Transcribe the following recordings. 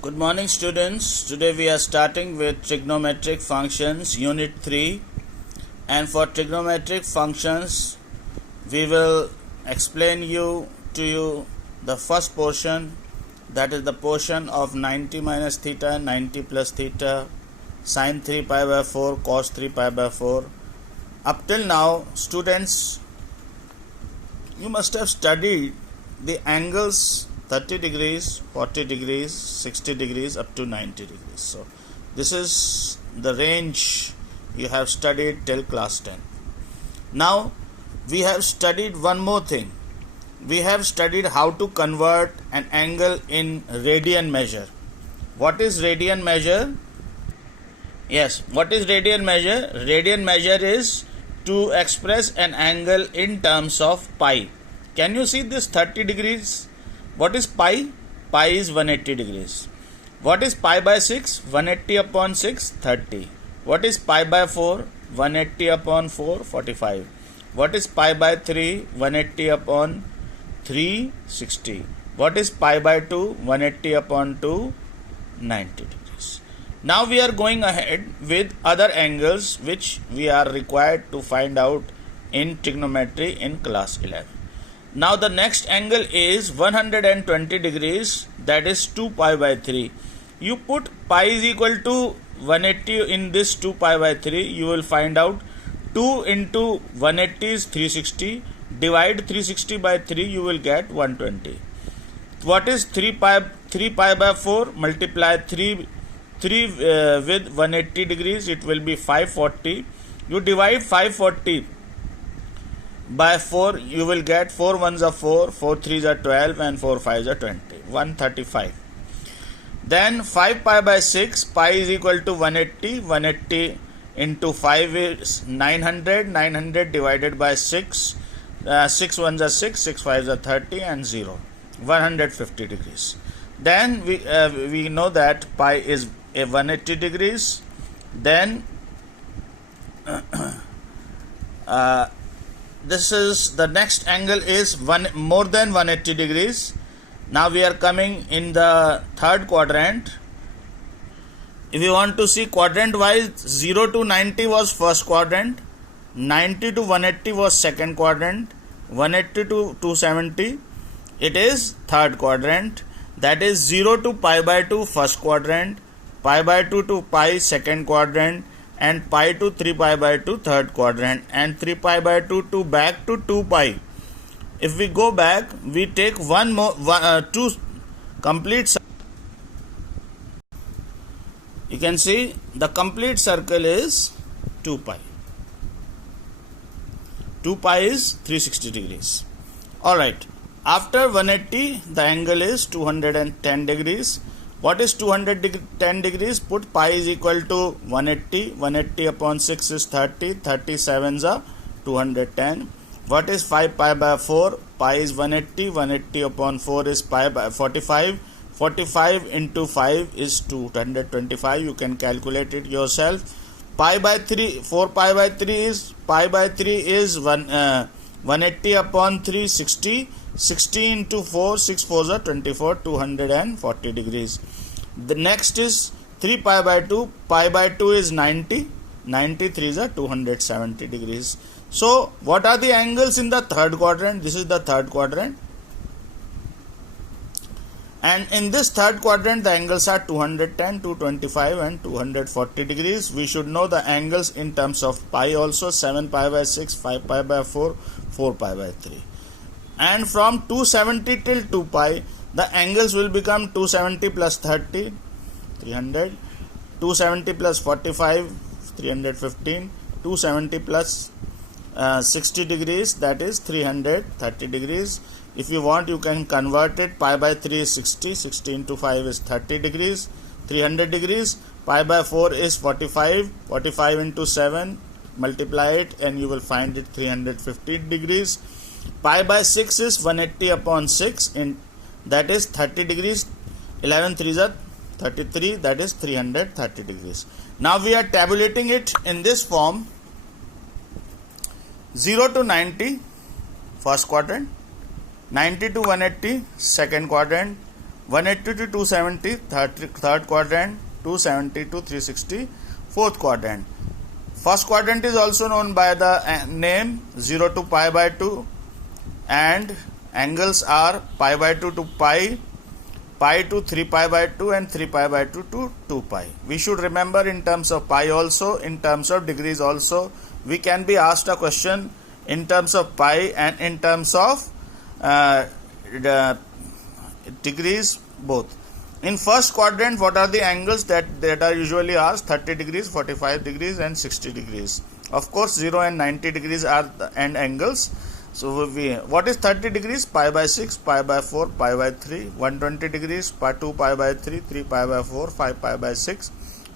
Good morning, students. Today we are starting with trigonometric functions, unit 3. And for trigonometric functions, we will explain to you the first portion, that is the portion of 90 minus theta, 90 plus theta, sine 3 pi by 4, cos 3 pi by 4. Up till now, students, you must have studied the angles 30 degrees, 40 degrees, 60 degrees up to 90 degrees. So this is the range you have studied till class 10. Now we have studied one more thing. We have studied how to convert an angle in radian measure. What is radian measure? Yes, what is radian measure? Radian measure is to express an angle in terms of pi. Can you see this 30 degrees? What is pi? Pi is 180 degrees. What is pi by 6? 180 upon 6, 30. What is pi by 4? 180 upon 4, 45. What is pi by 3? 180 upon 3, 60. What is pi by 2? 180 upon 2, 90 degrees. Now we are going ahead with other angles which we are required to find out in trigonometry in class 11. Now the next angle is 120 degrees, that is 2 pi by 3. You put pi is equal to 180 in this 2 pi by 3, you will find out 2 into 180 is 360, divide 360 by 3, you will get 120. What is 3 pi by 4, multiply 3 with 180 degrees, it will be 540. You divide 540 by 4, you will get 4 ones are 4, 4 threes are 12 and 4 fives are 20, 135. Then 5 pi by 6, pi is equal to 180, 180 into 5 is 900, 900 divided by 6, 6 ones are 6, 6 fives are 30 and 0, 150 degrees. Then we know that pi is 180 degrees. Then this is the next angle is more than 180 degrees. Now we are coming in the third quadrant. If you want to see quadrant wise, 0 to 90 was first quadrant, 90 to 180 was second quadrant, 180 to 270 it is third quadrant, that is 0 to pi by 2 first quadrant, pi by 2 to pi second quadrant, and pi to 3 pi by 2 third quadrant, and 3 pi by 2 to back to 2 pi. If we go back, we take two complete. You can see the complete circle is 2 pi. 2 pi is 360 degrees. Alright, after 180 the angle is 210 degrees. What is 210 degrees? Put pi is equal to 180, 180 upon 6 is 30, 37s are 210. What is 5 pi by 4? Pi is 180, 180 upon 4 is pi by 45, 45 into 5 is 225, you can calculate it yourself. Pi by 3, 4 pi by 3 is, 180 upon 3, 60, 60 into 4, 6 4s are 24, 240 degrees. The next is 3 pi by 2, pi by 2 is 90, 93s are 270 degrees. So what are the angles in the third quadrant? This is the third quadrant. And in this third quadrant the angles are 210, 225 and 240 degrees. We should know the angles in terms of pi also, 7 pi by 6, 5 pi by 4, 4 pi by 3. And from 270 till 2 pi, the angles will become 270 plus 30, 300, 270 plus 45, 315, 270 plus 60 degrees, that is 330 degrees. If you want, you can convert it. Pi by 3 is 60, 60 into 5 is 30 degrees, 300 degrees. Pi by 4 is 45, 45 into 7, multiply it and you will find it 350 degrees. Pi by 6 is 180 upon 6, that is 30 degrees, 11 3s are 33, that is 330 degrees. Now we are tabulating it in this form: 0 to 90 first quadrant, 90 to 180 second quadrant, 180 to 270, third quadrant, 270 to 360, fourth quadrant. First quadrant is also known by the name 0 to pi by 2, and angles are pi by 2 to pi, pi to 3 pi by 2, and 3 pi by 2 to 2 pi. We should remember in terms of pi also, in terms of degrees also. We can be asked a question in terms of pi and in terms of the degrees both. In first quadrant, what are the angles that are usually asked? 30 degrees, 45 degrees and 60 degrees. Of course, 0 and 90 degrees are the end angles. So what is 30 degrees? Pi by 6, pi by 4, pi by 3. 120 degrees, pi 2 pi by 3, 3 pi by 4, 5 pi by 6.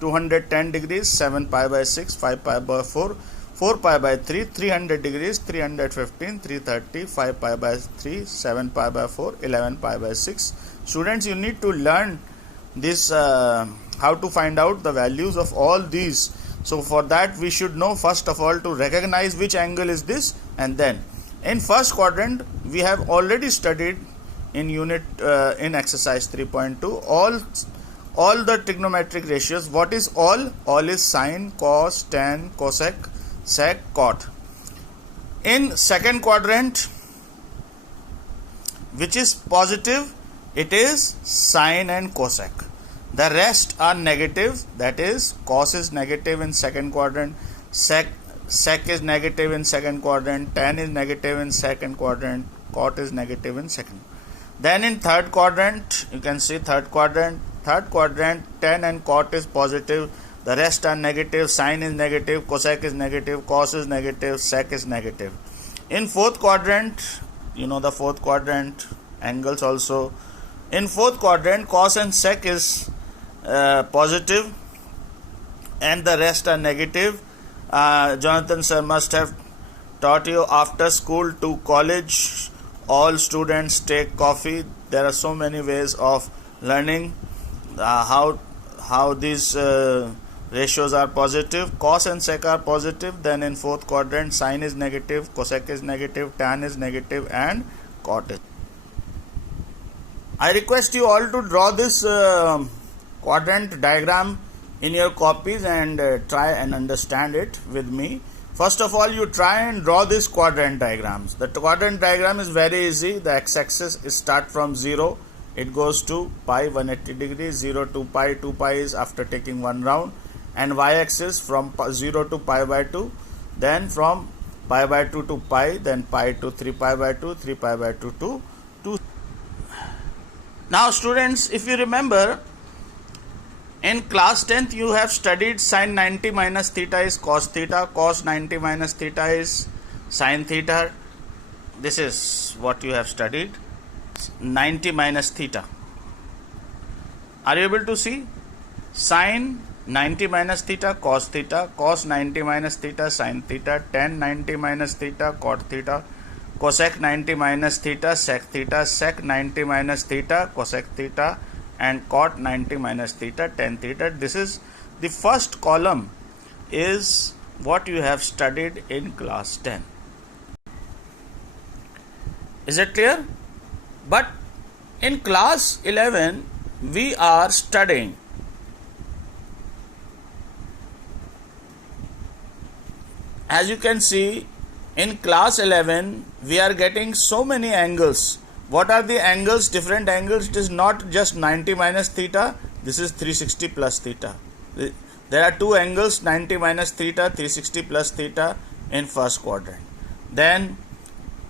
210 degrees, 7 pi by 6, 5 pi by 4, 4 pi by 3. 300 degrees, 315, 330, 5 pi by 3, 7 pi by 4, 11 pi by 6. Students, you need to learn this, how to find out the values of all these. So for that we should know first of all to recognize which angle is this, and then in first quadrant we have already studied in unit in exercise 3.2 all the trigonometric ratios. What is all? All is sine, cos, tan, cosec, sec, cot. In second quadrant, which is positive, it is sine and cosec. The rest are negative, that is cos is negative in second quadrant, sec is negative in second quadrant, tan is negative in second quadrant, cot is negative in second. Then in third quadrant, you can see third quadrant, tan and cot is positive, the rest are negative, sine is negative, cosec is negative, cos is negative, sec is negative. In fourth quadrant, you know the fourth quadrant angles also. In fourth quadrant, cos and sec is positive and the rest are negative. Jonathan sir must have taught you after school to college, all students take coffee. There are so many ways of learning how these ratios are positive. Cos and sec are positive. Then in fourth quadrant, sine is negative, cosec is negative, tan is negative, and cot is. I request you all to draw this quadrant diagram in your copies and try and understand it with me. First of all, you try and draw this quadrant diagrams. The quadrant diagram is very easy. The x-axis start from 0. It goes to pi 180 degrees, 0 to pi, 2 pi is after taking one round, and y-axis from 0 to pi by 2, then from pi by 2 to pi, then pi to 3 pi by 2, 3 pi by 2 to 2. Now students, if you remember, in class 10th you have studied sin 90 minus theta is cos theta, cos 90 minus theta is sin theta. This is what you have studied, 90 minus theta. Are you able to see? Sin 90 minus theta, cos 90 minus theta, sin theta, tan 90 minus theta, cot theta, cosec 90 minus theta, sec 90 minus theta, cosec theta, and cot 90 minus theta, tan theta. This is the first column is what you have studied in class 10. Is it clear? But in class 11 we are studying as you can see. In class 11, we are getting so many angles. What are the angles? Different angles. It is not just 90 minus theta. This is 360 plus theta. There are two angles, 90 minus theta, 360 plus theta in first quadrant. Then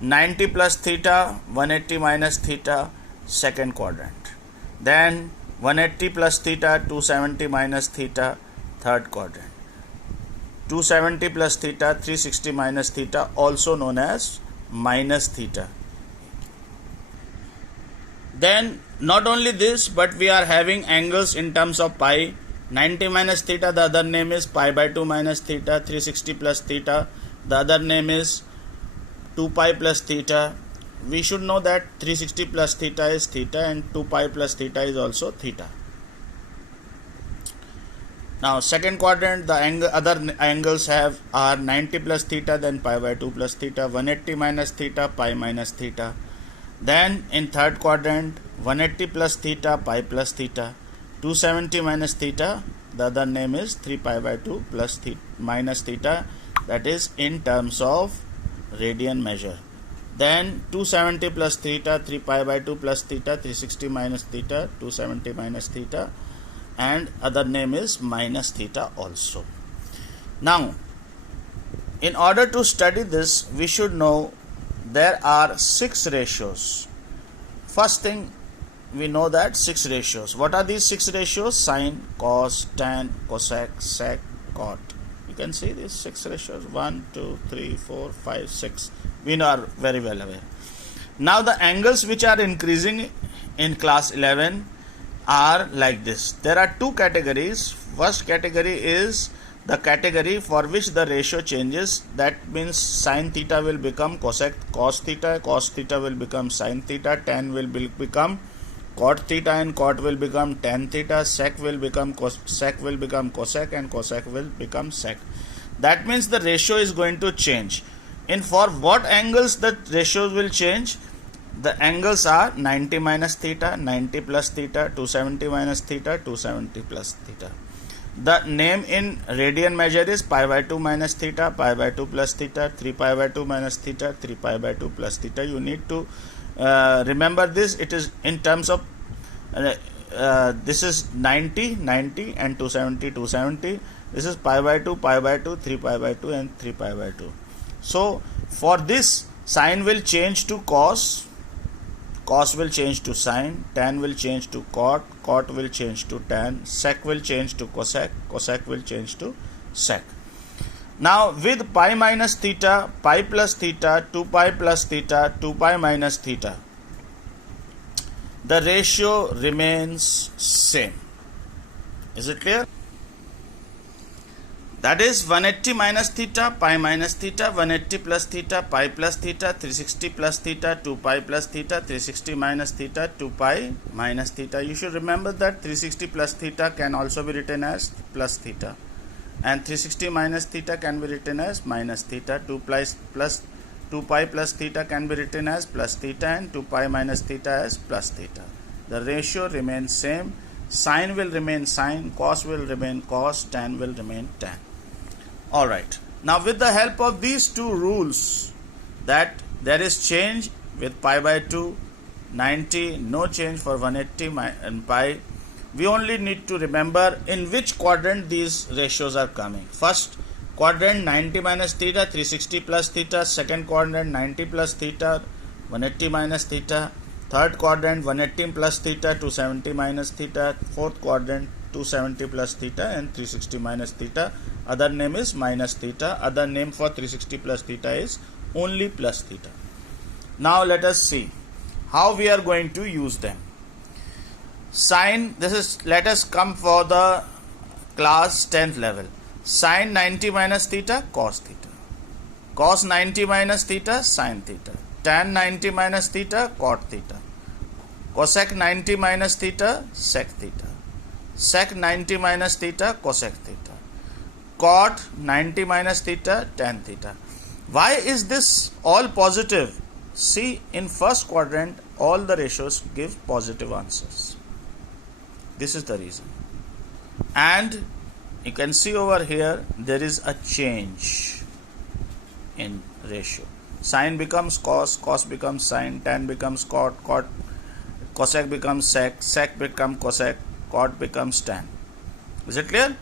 90 plus theta, 180 minus theta, second quadrant. Then 180 plus theta, 270 minus theta, third quadrant. 270 plus theta, 360 minus theta, also known as minus theta. Then not only this, but we are having angles in terms of pi. 90 minus theta, the other name is pi by 2 minus theta. 360 plus theta, the other name is 2 pi plus theta. We should know that 360 plus theta is theta and 2 pi plus theta is also theta. Now second quadrant, the other angles are 90 plus theta, then pi by 2 plus theta, 180 minus theta, pi minus theta. Then in third quadrant, 180 plus theta, pi plus theta. 270 minus theta, the other name is 3 pi by 2 plus theta minus theta, that is in terms of radian measure. Then 270 plus theta, 3 pi by 2 plus theta, 360 minus theta, 270 minus theta, and other name is minus theta also. Now, in order to study this, we should know there are 6 ratios. First thing, we know that 6 ratios. What are these 6 ratios? Sine, cos, tan, cosec, sec, cot. You can see these 6 ratios. 1, 2, 3, 4, 5, 6. We are very well aware. Now the angles which are increasing in class 11 are like this. There are 2 categories. First category is the category for which the ratio changes. That means sin theta will become cosec cos theta will become sin theta, tan will become cot theta, and cot will become tan theta, sec will become cosec, and cosec will become sec. That means the ratio is going to change. In for what angles the ratios will change? The angles are 90 minus theta, 90 plus theta, 270 minus theta, 270 plus theta. The name in radian measure is pi by 2 minus theta, pi by 2 plus theta, 3 pi by 2 minus theta, 3 pi by 2 plus theta. You need to remember this. It is in terms of this is 90 and 270. This is pi by 2, 3 pi by 2 and 3 pi by 2. So for this, sine will change to cos will change to sine, tan will change to cot will change to tan, sec will change to cosec will change to sec. Now with pi minus theta, pi plus theta, 2 pi plus theta, 2 pi minus theta, the ratio remains same. Is it clear? That is 180 minus theta, pi minus theta, 180 plus theta, pi plus theta, 360 plus theta, 2 pi plus theta, 360 minus theta, 2 pi minus theta. You should remember that 360 plus theta can also be written as plus theta, and 360 minus theta can be written as minus theta. 2 pi plus theta can be written as plus theta, and 2 pi minus theta as plus theta. The ratio remains same. Sine will remain sine, cos will remain cos, tan will remain tan. Alright, now with the help of these 2 rules, that there is change with pi by 2, 90, no change for 180 and pi, we only need to remember in which quadrant these ratios are coming. First quadrant 90 minus theta, 360 plus theta. Second quadrant 90 plus theta, 180 minus theta. Third quadrant 180 plus theta, 270 minus theta. Fourth quadrant 270 plus theta and 360 minus theta. Other name is minus theta. Other name for 360 plus theta is only plus theta. Now let us see how we are going to use them. Sine, let us come for the class 10th level. Sine 90 minus theta, cos theta. Cos 90 minus theta, sin theta. Tan 90 minus theta, cot theta. Cosec 90 minus theta, sec theta. Sec 90 minus theta, cosec theta. Cot 90 minus theta, tan theta. Why is this all positive? See, in first quadrant all the ratios give positive answers. This is the reason. And you can see over here there is a change in ratio. Sine becomes cos, cos becomes sine, tan becomes cot, cosec becomes sec, sec becomes cosec, cot becomes tan. Is it clear?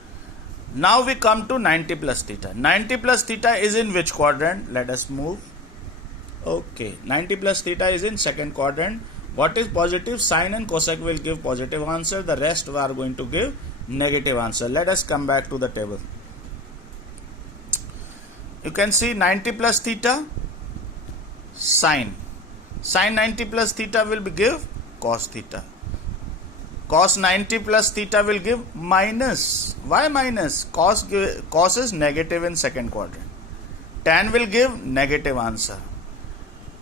Now we come to 90 plus theta. 90 plus theta is in which quadrant? Let us move. Okay, 90 plus theta is in second quadrant. What is positive? Sine and cosec will give positive answer. The rest we are going to give negative answer. Let us come back to the table. You can see 90 plus theta, sine. Sine 90 plus theta will give cos theta. Cos 90 plus theta will give minus. Why minus? Cos is negative in second quadrant. Tan will give negative answer.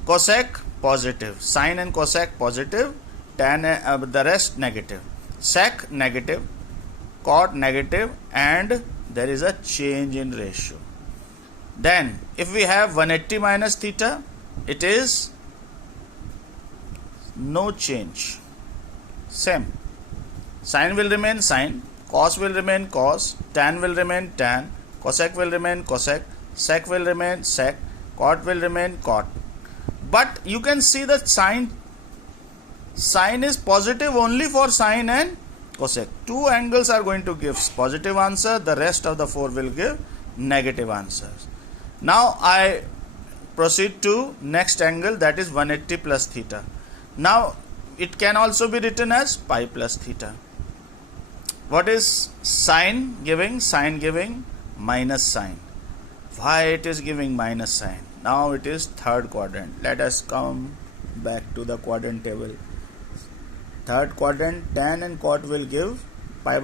Cosec positive. Sine and cosec positive. Tan the rest negative. Sec negative. Cot negative, and there is a change in ratio. Then if we have 180 minus theta, it is no change. Same. Sine will remain sine, cos will remain cos, tan will remain tan, cosec will remain cosec, sec will remain sec, cot will remain cot. But you can see that sine is positive only for sine and cosec. Two angles are going to give positive answer, the rest of the four will give negative answers. Now I proceed to next angle, that is 180 plus theta. Now it can also be written as pi plus theta. What is sine giving? Sine giving minus sine. Why it is giving minus sine? Now it is third quadrant. Let us come back to the quadrant table. Third quadrant, tan and cot will give pi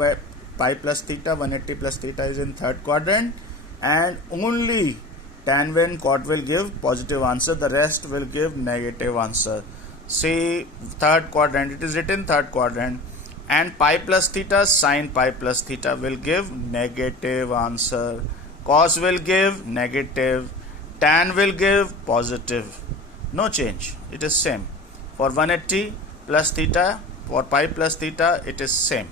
plus theta. 180 plus theta is in third quadrant, and only tan and cot will give positive answer, the rest will give negative answer. See, third quadrant, it is written third quadrant, and pi plus theta, sine pi plus theta will give negative answer, cos will give negative, tan will give positive. No change, it is same. For 180 plus theta, for pi plus theta, it is same.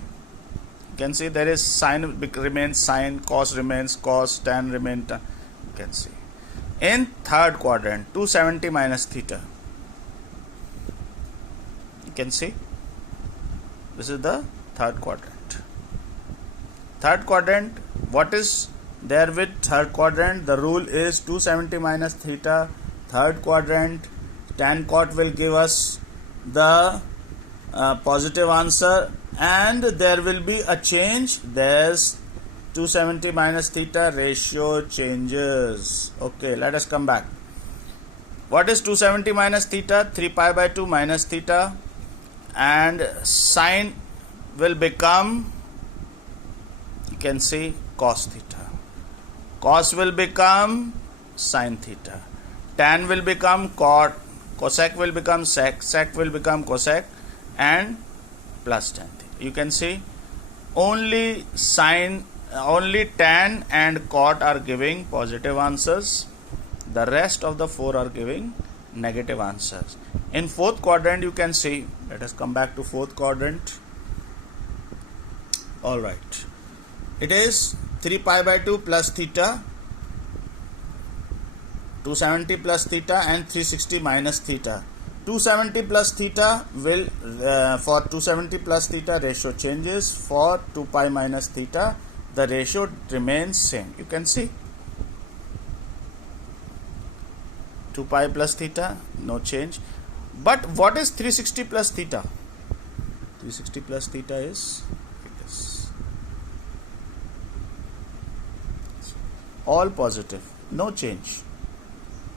You can see there is sine remains sine, cos remains cos, tan remains tan. You can see. In third quadrant, 270 minus theta. You can see. This is the third quadrant. Third quadrant, what is there with third quadrant? The rule is 270 minus theta. Third quadrant, tan cot will give us the positive answer, and there will be a change. There's 270 minus theta, ratio changes. Okay, let us come back. What is 270 minus theta? 3 pi by 2 minus theta, and sine will become, you can see, cos theta. Cos will become sine theta. Tan will become cot. Cosec will become sec. Sec will become cosec, and plus tan theta. You can see only sine, only tan and cot are giving positive answers. The rest of the four are giving negative answers. In fourth quadrant, you can see, let us come back to fourth quadrant. Alright, it is 3 pi by 2 plus theta, 270 plus theta, and 360 minus theta. 270 plus theta will, for 270 plus theta, ratio changes. For 2 pi minus theta, the ratio remains same. You can see 2 pi plus theta, no change. But what is 360 plus theta? 360 plus theta is like this. All positive, no change.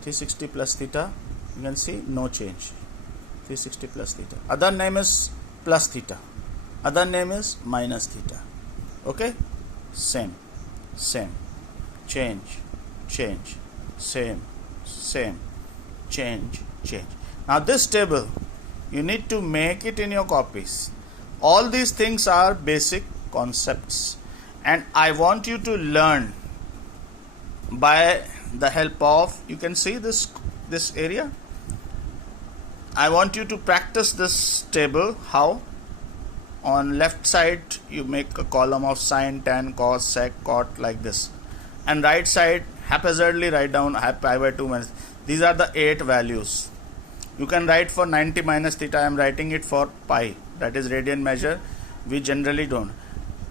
360 plus theta, you can see no change. 360 plus theta. Other name is plus theta. Other name is minus theta. Okay? Same. Change. Same. Change. Now this table, you need to make it in your copies. All these things are basic concepts, and I want you to learn by the help of, you can see this area. I want you to practice this table. How? On left side you make a column of sine, tan, cos, sec, cot, like this, and right side haphazardly write down pi by 2 minus. These are the 8 values. You can write for 90 minus theta. I am writing it for pi, that is radian measure. We generally don't.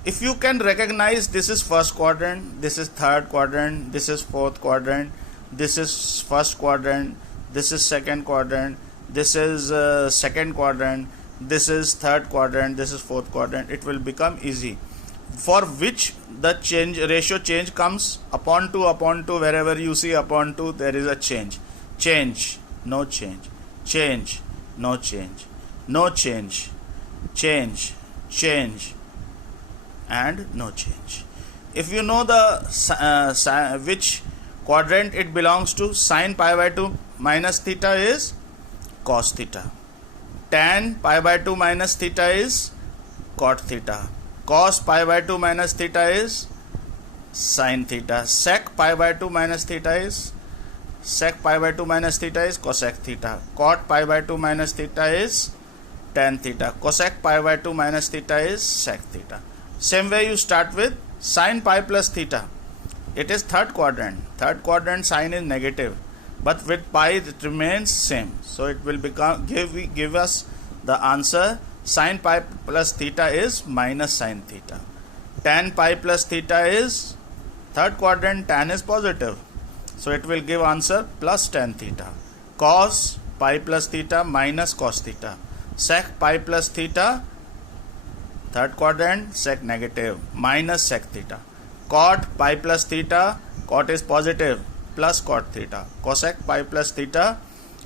If you can recognize, this is first quadrant, this is third quadrant, this is fourth quadrant, this is first quadrant, this is second quadrant, this is second quadrant, this is third quadrant, this is fourth quadrant, it will become easy. For which the change, ratio change comes upon 2, wherever you see upon 2, there is a change. Change, no change. Change, no change. No change. Change, and no change. If you know the which quadrant it belongs to, sine pi by 2 minus theta is cos theta. Tan pi by 2 minus theta is cot theta. Cos pi by 2 minus theta is sin theta. Sec pi by 2 minus theta is cosec theta. Cot pi by 2 minus theta is tan theta. Cosec pi by 2 minus theta is sec theta. Same way you start with sin pi plus theta. It is third quadrant. Third quadrant sign is negative, but with pi it remains same. So it will become give us the answer sin pi plus theta is minus sin theta. Tan pi plus theta is third quadrant, tan is positive. So it will give answer plus tan theta. Cos pi plus theta minus cos theta. Sec pi plus theta, third quadrant, sec negative, minus sec theta. Cot pi plus theta, cot is positive, plus cot theta. Cosec pi plus theta,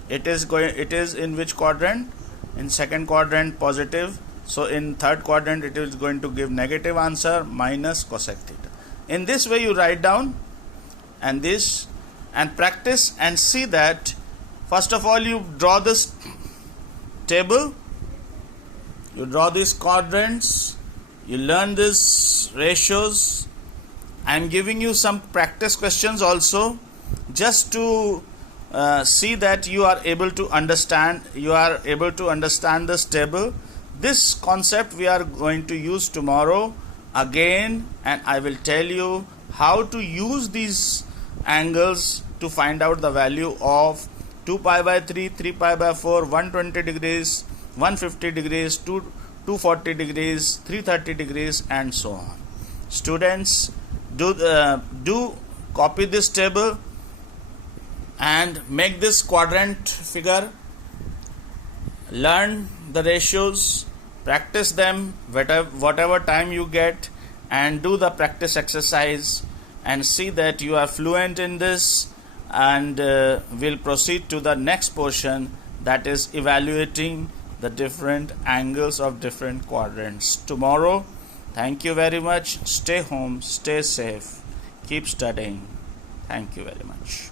it is in which quadrant? In second quadrant, positive. So in third quadrant it is going to give negative answer, minus cosec theta. In this way you write down and this and practice and see that first of all you draw this table, you draw these quadrants, you learn these ratios. I am giving you some practice questions also, just to see that you are able to understand this table. This concept we are going to use tomorrow again, and I will tell you how to use these angles to find out the value of 2 pi by 3, 3 pi by 4, 120 degrees, 150 degrees, 240 degrees, 330 degrees, and so on. Students, do copy this table and make this quadrant figure. Learn the ratios, practice them whatever time you get, and do the practice exercise and see that you are fluent in this, and we'll proceed to the next portion, that is evaluating the different angles of different quadrants tomorrow. Thank you very much. Stay home, stay safe, keep studying. Thank you very much.